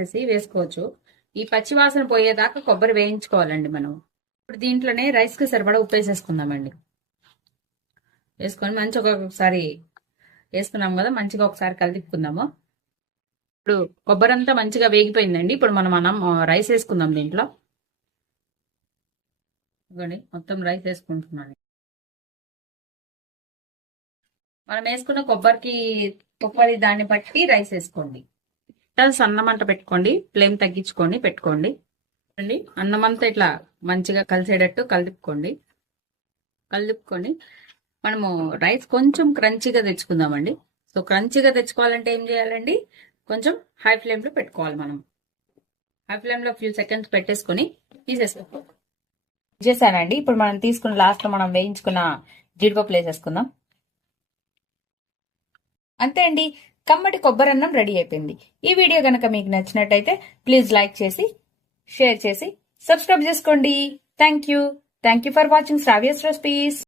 వేసి వేసుకోవచ్చు. ఈ పచ్చి వాసన పోయేదాకా కొబ్బరి వేయించుకోవాలండి మనం. ఇప్పుడు దీంట్లోనే రైస్ కి సరిపడా ఉప్పు వేసేసుకుందామండి. వేసుకొని మంచిగా ఒకసారి వేసుకున్నాం కదా, మంచిగా ఒకసారి కలిపుకుందాము. ఇప్పుడు కొబ్బరి అంతా మంచిగా వేగిపోయిందండి. ఇప్పుడు మనం రైస్ వేసుకుందాం దీంట్లో. ఇవ్వండి, మొత్తం రైస్ వేసుకుంటున్నాను. మనం వేసుకున్న కొబ్బరి దాన్ని బట్టి రైస్ వేసుకోండి. సన్న మంట పెట్టుకోండి, ఫ్లేమ్ తగ్గించుకొని పెట్టుకోండి అండి. అన్నం అంతా ఇట్లా మంచిగా కలిసేటట్టు కలుపుకొని మనము రైస్ కొంచెం క్రంచీగా తెచ్చుకుందామండి. సో క్రంచీగా తెచ్చుకోవాలంటే ఏం చేయాలండి, కొంచెం హై ఫ్లేమ్ లో పెట్టుకోవాలి. మనం హై ఫ్లేమ్ లో ఫ్యూ సెకండ్స్ పెట్టేసుకొని తీసేసుకోవాలి. చేశానండి. ఇప్పుడు మనం తీసుకున్న లాస్ట్ లో మనం వేయించుకున్న జీడిపప్పు వేసేసుకుందాం. అంతే అండి, కమ్మటి కొబ్బరన్నం రెడీ అయిపోయింది. ఈ వీడియో కనుక మీకు నచ్చినట్టయితే ప్లీజ్ లైక్ చేసి, షేర్ చేసి, సబ్స్క్రైబ్ చేసుకోండి. Thank you for watching Sravya's recipes.